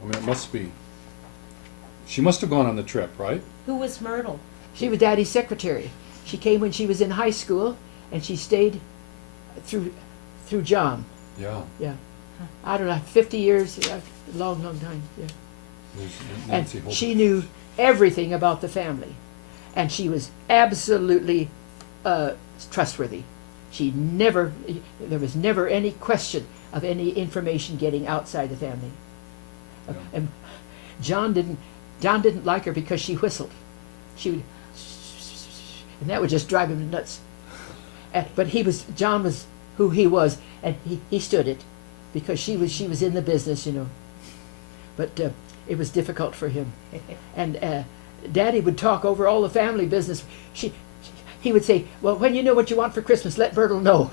I mean, it must be. She must have gone on the trip, right? Who was Myrtle? She was Daddy's secretary. She came when she was in high school, and she stayed through John. Yeah. Yeah, I don't know, 50 years, long time. Yeah, There's and Nancy Holden. she knew everything about the family, and she was absolutely trustworthy. There was never any question of any information getting outside the family. Yeah. And John didn't like her because she whistled. She would, and that would just drive him nuts. But John was who he was, and he stood it, because she was in the business, you know. But it was difficult for him, and Daddy would talk over all the family business. He would say, "Well, when you know what you want for Christmas, let Myrtle know."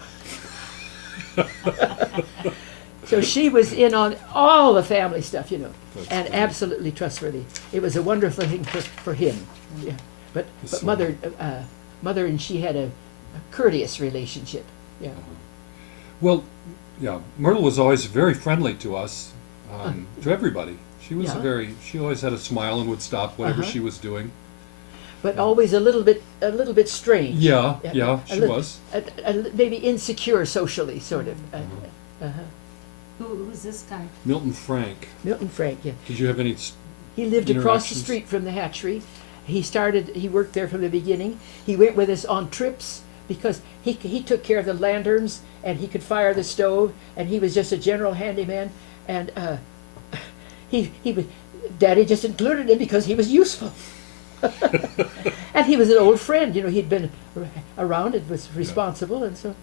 So she was in on all the family stuff, you know, That's and great. absolutely trustworthy. It was a wonderful thing for him. Yeah. But So- mother and she had a courteous relationship. Yeah. Well, yeah, Myrtle was always very friendly to us, to everybody. She was Yeah. she always had a smile and would stop whatever Uh-huh. she was doing. But always a little bit strange. Yeah, A she little- was. Maybe insecure socially, sort of. Who's this guy? Milton Frank. Milton Frank, yeah. Did you have any? He lived across the Interactions? street from the hatchery. He worked there from the beginning. He went with us on trips because he took care of the lanterns, and he could fire the stove, and he was just a general handyman. And Daddy just included him because he was useful. And he was an old friend, you know, he'd been around and was responsible, and so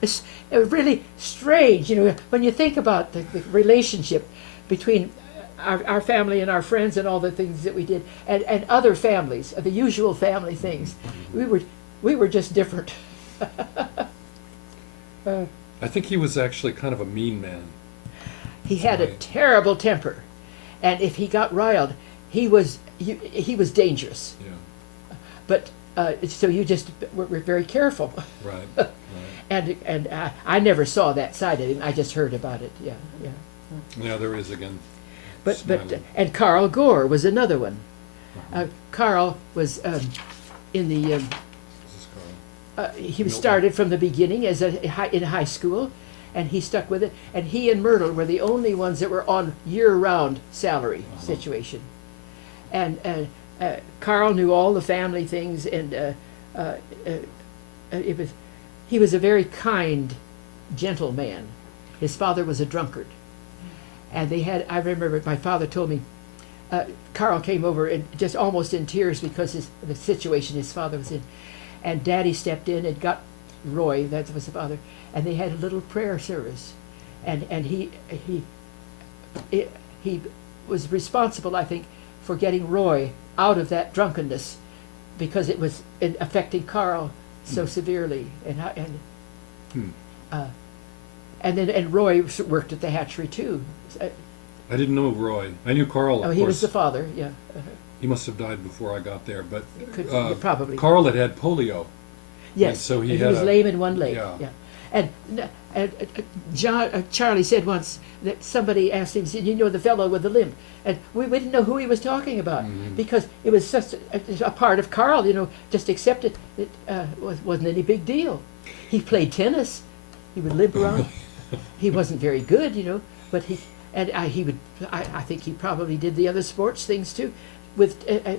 it's really strange, you know, when you think about the relationship between our family and our friends and all the things that we did, and other families, the usual family things. We were just different. I think he was actually kind of a mean man. He had a Right. terrible temper, and if he got riled, he was dangerous. Yeah, But so you just were very careful. right. Right. And I never saw that side of him. I just heard about it. Yeah, yeah. Yeah, there is again. But Smiling. and Carl Gore was another one. Uh-huh. Carl was in the This is Carl. he was Milton. started from the beginning as in high school, and he stuck with it. And he and Myrtle were the only ones that were on year-round salary Uh-huh. situation. And Carl knew all the family things, and he was a very kind, gentle man. His father was a drunkard, and I remember my father told me, Carl came over and just almost in tears because the situation his father was in, and Daddy stepped in and got Roy, that was the father, and they had a little prayer service, and he was responsible, I think, for getting Roy out of that drunkenness, because it was affecting Carl so severely, and Roy worked at the hatchery too. I didn't know Roy. I knew Carl, of He was course. the father, yeah. He must have died before I got there, but Probably. Carl had polio. Yes, and so he and had was a- lame in one leg. yeah. Yeah, and Charlie said once that somebody asked him, said, "You know the fellow with the limp?" And we didn't know who he was talking about, because it was such a part of Carl. You know, just accept it. It wasn't any big deal. He played tennis. He would limp around. He wasn't very good, you know, but he would. I think he probably did the other sports things too,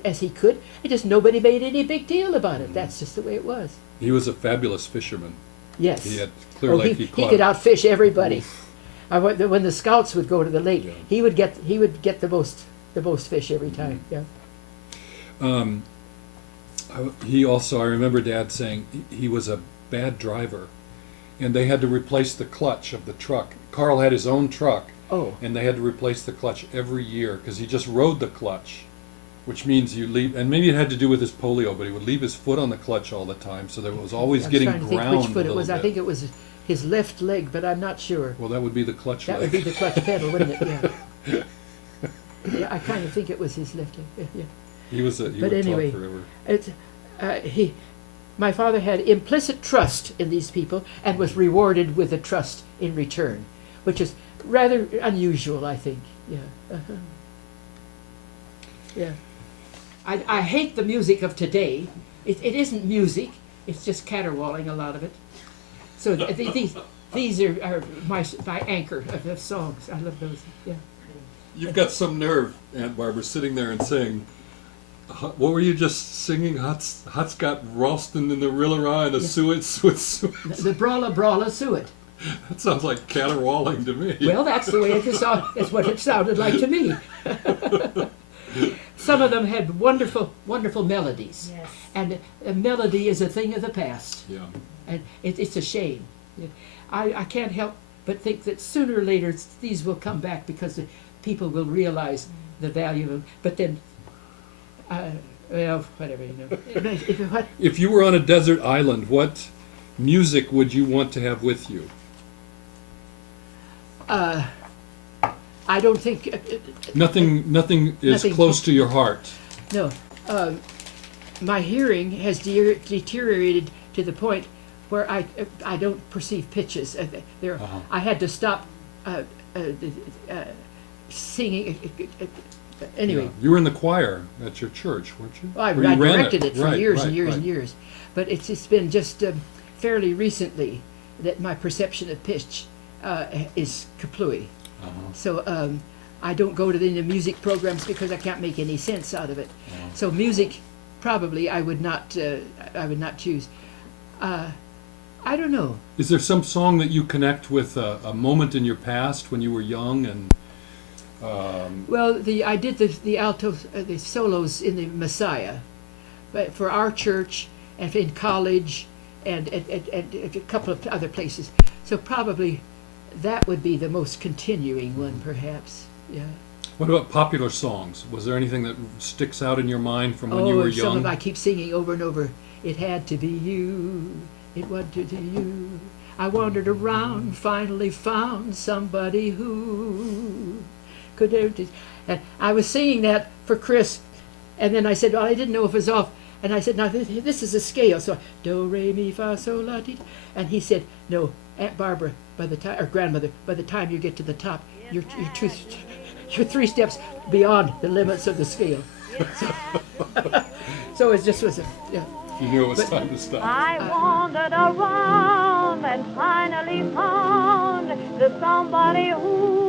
as he could. It just nobody made any big deal about it. That's just the way it was. He was a fabulous fisherman. Yes. He had clear lake. He he caught could outfish everybody. When the scouts would go to the lake, Yeah. he would get the most fish every time. Yeah. He also, I remember Dad saying he was a bad driver, and they had to replace the clutch of the truck. Carl had his own truck, Oh. and they had to replace the clutch every year because he just rode the clutch, which means you leave, and maybe it had to do with his polio, but he would leave his foot on the clutch all the time, so there was always I was getting trying to think ground which foot a it was. little I think bit. it was his left leg, but I'm not sure. Well, that would be the clutch That leg. would be the clutch pedal, wouldn't it? Yeah. Yeah, I kind of think it was his left leg. Yeah. He was a, he But would anyway, talk forever. My father had implicit trust in these people and was rewarded with a trust in return, which is rather unusual, I think. Yeah. Uh-huh. Yeah. I hate the music of today. It isn't music. It's just caterwauling, a lot of it. So these are my anchor of songs. I love those. Yeah. You've got some nerve, Aunt Barbara, sitting there and saying, what were you just singing? Hot's got Ralston in the Rilla and a suet. The brawla suet. That sounds like caterwauling to me. Well, that's the way that's what it sounded like to me. Some of them had wonderful, wonderful melodies. Yes. And a melody is a thing of the past. Yeah. And it's a shame. I can't help but think that sooner or later these will come back because the people will realize the value of them. But then, well, whatever, you know. If you were on a desert island, what music would you want to have with you? I don't think... Nothing is Nothing. close to your heart. No. My hearing has deteriorated to the point where I don't perceive pitches. I had to stop singing. Anyway. Yeah. You were in the choir at your church, weren't you? I Or you ran directed it for Right, years right, and years right. and years. But it's been just fairly recently that my perception of pitch is kaplooey. Uh-huh. So I don't go to the music programs because I can't make any sense out of it. Uh-huh. So music, probably I would not choose. I don't know. Is there some song that you connect with a moment in your past when you were young and? Well, I did the alto, the solos in the Messiah, but for our church and in college and a couple of other places. So probably that would be the most continuing one, perhaps. Yeah. What about popular songs? Was there anything that sticks out in your mind from when you were some young? of I keep singing over and over. It had to be you. It wanted to you. I wandered around, finally found somebody who could. And I was singing that for Chris, and then I said, well, I didn't know if it was off. And I said, now this is a scale, so do, re, mi, fa, sol, la, ti. And he said, no, Aunt Barbara, by the time, or grandmother, by the time you get to the top, you're 3 steps beyond the limits of the scale. So it just was yeah. You knew it was time to stop. I wandered around and finally found the somebody who